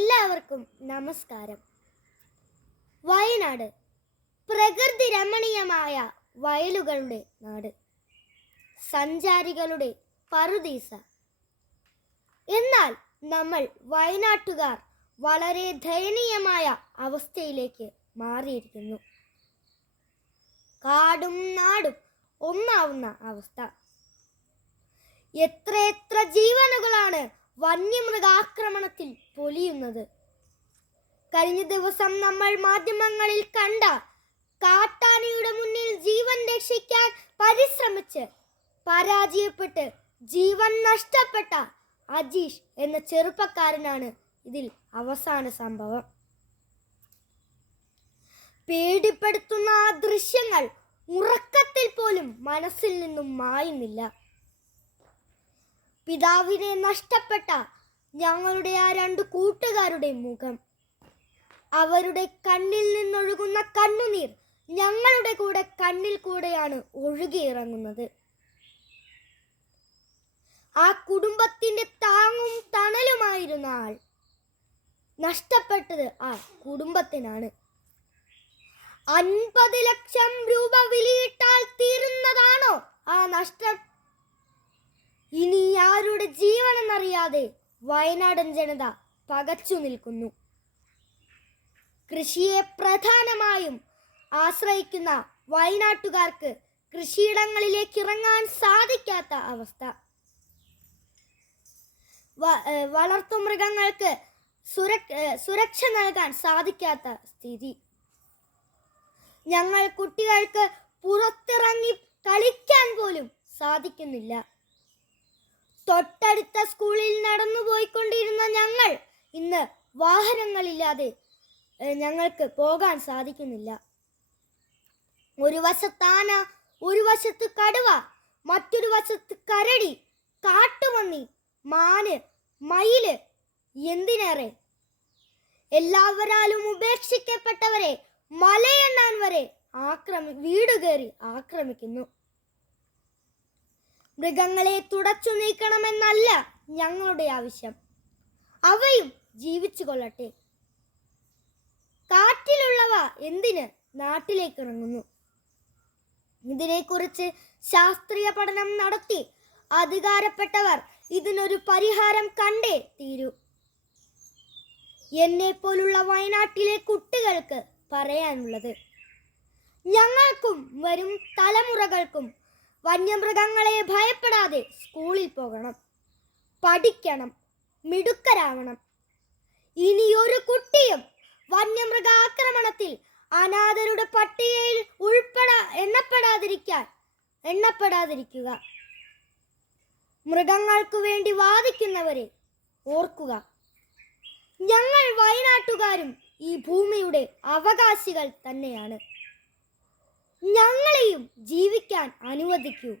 എല്ലാവർക്കും നമസ്കാരം. വയനാട് പ്രകൃതി രമണീയമായ വയലുകളുടെ നാട്, സഞ്ചാരികളുടെ പറുദീസ. എന്നാൽ നമ്മൾ വയനാട്ടുകാർ വളരെ ദയനീയമായ അവസ്ഥയിലേക്ക് മാറിയിരിക്കുന്നു. കാടും നാടും ഒന്നാവുന്ന അവസ്ഥ. എത്രയെത്ര ജീവനുകളാണ് വന്യമൃഗാക്രമണത്തിൽ പൊലിയുന്നത്. കഴിഞ്ഞ ദിവസം നമ്മൾ മാധ്യമങ്ങളിൽ കണ്ട കാട്ടാനയുടെ മുന്നിൽ ജീവൻ രക്ഷിക്കാൻ പരിശ്രമിച്ച് പരാജയപ്പെട്ട് ജീവൻ നഷ്ടപ്പെട്ട അജീഷ് എന്ന ചെറുപ്പക്കാരനാണ് ഇതിൽ അവസാന സംഭവം. പേടിപ്പെടുത്തുന്ന ആ ദൃശ്യങ്ങൾ ഉറക്കത്തിൽ പോലും മനസ്സിൽ നിന്നും മായുന്നില്ല. പിതാവിനെ നഷ്ടപ്പെട്ട ഞങ്ങളുടെ ആ രണ്ടു കൂട്ടുകാരുടെ മുഖം, അവരുടെ കണ്ണിൽ നിന്നൊഴുകുന്ന കണ്ണുനീർ ഞങ്ങളുടെ കൂടെ കണ്ണിൽ കൂടെയാണ് ഒഴുകിയിറങ്ങുന്നത്. ആ കുടുംബത്തിന്റെ താങ്ങും തണലുമായിരുന്ന ആൾ നഷ്ടപ്പെട്ടത് ആ കുടുംബത്തിനാണ്. 50 ലക്ഷം രൂപ വിലയിട്ടാൽ തീരുന്നതാണോ ആ നഷ്ടം? ഇനി ആരുടെ ജീവനെന്നറിയാതെ വയനാടൻ ജനത പകച്ചു നിൽക്കുന്നു. കൃഷിയെ പ്രധാനമായും ആശ്രയിക്കുന്ന വയനാട്ടുകാർക്ക് കൃഷിയിടങ്ങളിലേക്ക് ഇറങ്ങാൻ സാധിക്കാത്ത അവസ്ഥ. വളർത്തുമൃഗങ്ങൾക്ക് സുരക്ഷ നൽകാൻ സാധിക്കാത്ത സ്ഥിതി. ഞങ്ങൾ കുട്ടികൾക്ക് പുറത്തിറങ്ങി കളിക്കാൻ പോലും സാധിക്കുന്നില്ല. തൊട്ടടുത്ത സ്കൂളിൽ നടന്നു പോയിക്കൊണ്ടിരുന്ന ഞങ്ങൾ ഇന്ന് വാഹനങ്ങളില്ലാതെ ഞങ്ങൾക്ക് പോകാൻ സാധിക്കുന്നില്ല. ഒരു വശത്ത് ആന, ഒരു വശത്ത് കടുവ, മറ്റൊരു വശത്ത് കരടി, കാട്ടുപന്നി, മാന്, മയില്, എന്തിനേറെ എല്ലാവരാലും ഉപേക്ഷിക്കപ്പെട്ടവരെ മലയെണ്ണാൻ വരെ വീട് കയറി ആക്രമിക്കുന്നു. മൃഗങ്ങളെ തുടച്ചു നീക്കണമെന്നല്ല ഞങ്ങളുടെ ആവശ്യം, അവയും ജീവിച്ചു കൊള്ളട്ടെ. കാട്ടിലുള്ളവ എന്തിന് നാട്ടിലേക്ക് ഇറങ്ങുന്നു? ഇതിനെക്കുറിച്ച് ശാസ്ത്രീയ പഠനം നടത്തി അധികാരപ്പെട്ടവർ ഇതിനൊരു പരിഹാരം കണ്ടേ തീരൂ. എന്നെ പോലുള്ള വയനാട്ടിലെ കുട്ടികൾക്ക് പറയാനുള്ളത്, ഞങ്ങൾക്കും വരും തലമുറകൾക്കും വന്യമൃഗങ്ങളെ ഭയപ്പെടാതെ സ്കൂളിൽ പോകണം, പഠിക്കണം, മിടുക്കരാവണം. ഇനിയൊരു കുട്ടിയും വന്യമൃഗാക്രമണത്തിൽ അനാഥരുടെ പട്ടികയിൽ എണ്ണപ്പെടാതിരിക്കുക. മൃഗങ്ങൾക്ക് വേണ്ടി വാദിക്കുന്നവരെ ഓർക്കുക. ഞങ്ങൾ വയനാട്ടുകാരും ഈ ഭൂമിയുടെ അവകാശികൾ തന്നെയാണ്. ഞങ്ങളെയും ജീവിക്കാൻ അനുവദിക്കൂ.